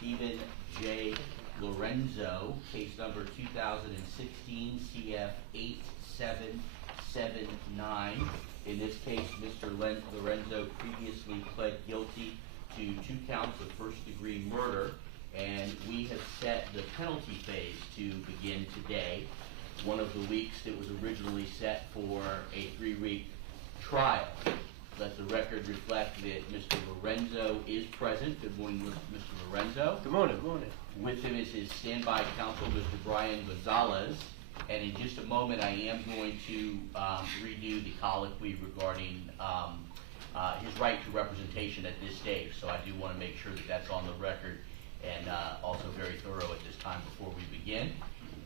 Steven J. Lorenzo, case number 2016 CF 8779. In this case, Mr. Lorenzo previously pled guilty to 2 counts of first-degree murder, and we have set the penalty phase to begin today, one of the weeks that was originally set for a 3-week trial. Let the record reflect that Mr. Lorenzo is present. Good morning, Mr. Lorenzo. Good morning. Good morning. With him is his standby counsel, Mr. Brian Gonzalez. And in just a moment, I am going to redo the colloquy regarding his right to representation at this stage. So I do want to make sure that that's on the record and also very thorough at this time before we begin.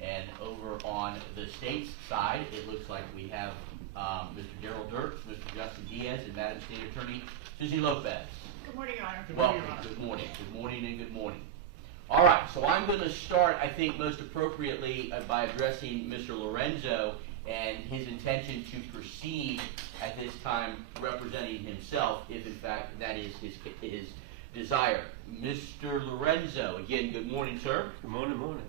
And over on the state's side, it looks like we have Mr. Darrell Dirks, Mr. Justin Diaz, and Madam State Attorney Susie Lopez. Good morning, Your Honor. Welcome. Good morning. Good morning and good morning. All right, so I'm going to start, I think, most appropriately by addressing Mr. Lorenzo and his intention to proceed at this time representing himself, if in fact that is his desire. Mr. Lorenzo, again, good morning, sir. Good morning. Morning.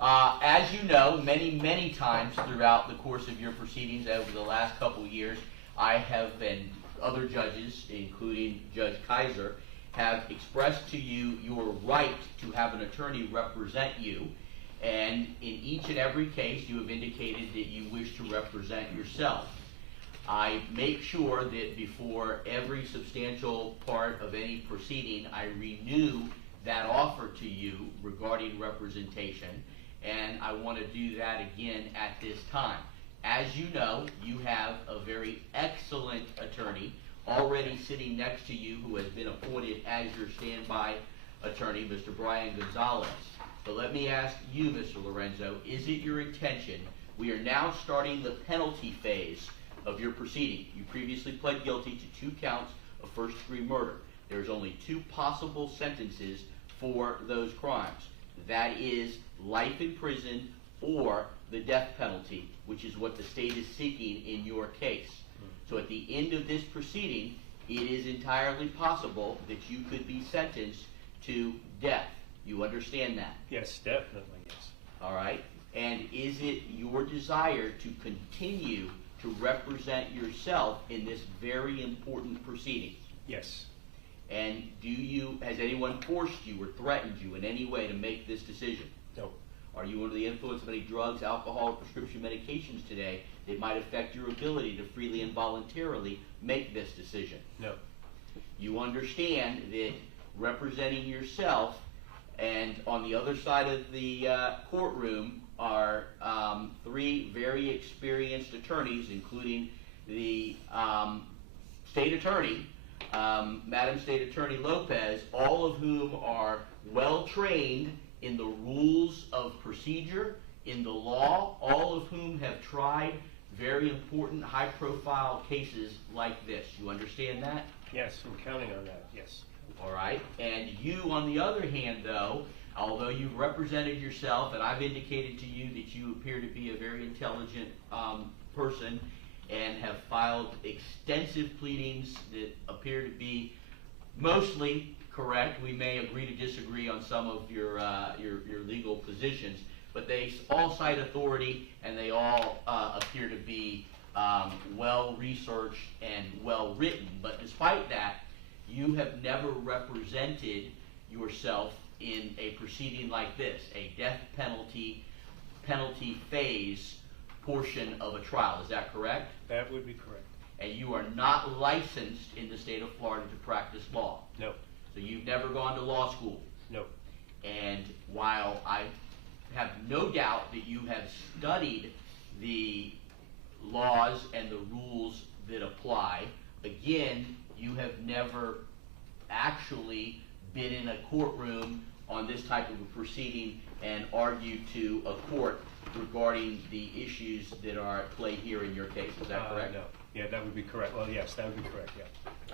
As you know, many times throughout the course of your proceedings over the last couple years, I have, and other judges, including Judge Kaiser, have expressed to you your right to have an attorney represent you, and in each and every case you have indicated that you wish to represent yourself. I make sure that before every substantial part of any proceeding, I renew that offer to you regarding representation, and I want to do that again at this time. As you know, you have a very excellent attorney already sitting next to you who has been appointed as your standby attorney, Mr. Brian Gonzalez. But let me ask you, Mr. Lorenzo, is it your intention, we are now starting the penalty phase of your proceeding. You previously pled guilty to 2 counts of first-degree murder. There's only 2 possible sentences for those crimes. That is life in prison or the death penalty, which is what the state is seeking in your case. So at the end of this proceeding, it is entirely possible that you could be sentenced to death. You understand that? Yes, definitely, yes. All right. And is it your desire to continue to represent yourself in this very important proceeding? Yes. And has anyone forced you or threatened you in any way to make this decision? No. Are you under the influence of any drugs, alcohol, or prescription medications today that might affect your ability to freely and voluntarily make this decision? No. You understand that representing yourself, and on the other side of the courtroom are 3 very experienced attorneys, including the state attorney, Madam State Attorney Lopez, all of whom are well trained in the rules of procedure, in the law, all of whom have tried very important high-profile cases like this. You understand that? Yes, I'm counting on that, yes. All right. And you, on the other hand, though, although you've represented yourself, and I've indicated to you that you appear to be a very intelligent person and have filed extensive pleadings that appear to be mostly correct. We may agree to disagree on some of your legal positions, but they all cite authority and they all appear to be well-researched and well-written. But despite that, you have never represented yourself in a proceeding like this, a death penalty phase portion of a trial. Is that correct? That would be correct. And you are not licensed in the state of Florida to practice law? No. So you've never gone to law school? No. And while I have no doubt that you have studied the laws and the rules that apply, again, you have never actually been in a courtroom on this type of a proceeding and argued to a court regarding the issues that are at play here in your case. Is that correct? No. Yeah, that would be correct. Well, yes, that would be correct, yeah.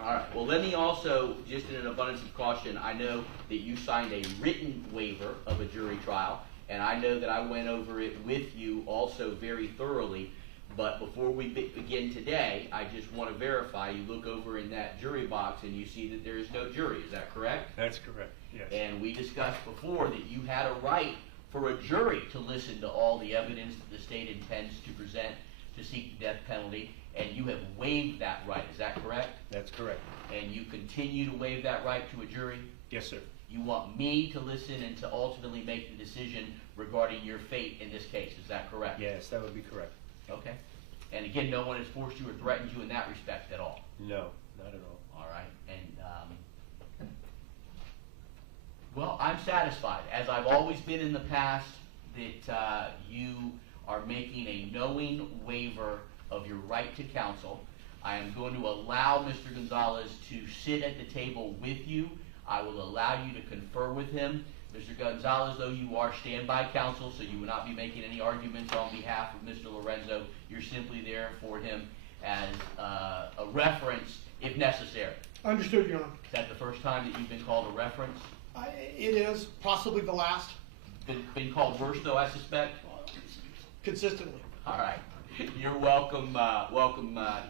All right. Well, let me also, just in an abundance of caution, I know that you signed a written waiver of a jury trial, and I know that I went over it with you also very thoroughly. But before we begin today, I just want to verify, you look over in that jury box and you see that there is no jury, is that correct? That's correct, yes. And we discussed before that you had a right for a jury to listen to all the evidence that the state intends to present to seek the death penalty, and you have waived that right, is that correct? That's correct. And you continue to waive that right to a jury? Yes, sir. You want me to listen and to ultimately make the decision regarding your fate in this case, is that correct? Yes, that would be correct. Okay. And again, no one has forced you or threatened you in that respect at all? No, not at all. All right, and, well, I'm satisfied, as I've always been in the past, that you are making a knowing waiver of your right to counsel. I am going to allow Mr. Gonzalez to sit at the table with you. I will allow you to confer with him. Mr. Gonzalez, though, you are standby counsel, so you will not be making any arguments on behalf of Mr. Lorenzo. You're simply there for him as a reference if necessary. Understood, Your Honor. Is that the first time that you've been called a reference? It is possibly the last, Been called worse, though, I suspect? consistently. All right. You're welcome,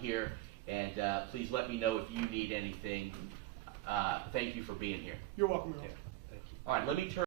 here, and please let me know if you need anything. Thank you for being here. You're welcome, Your Honor. Yeah, thank you. All right, let me turn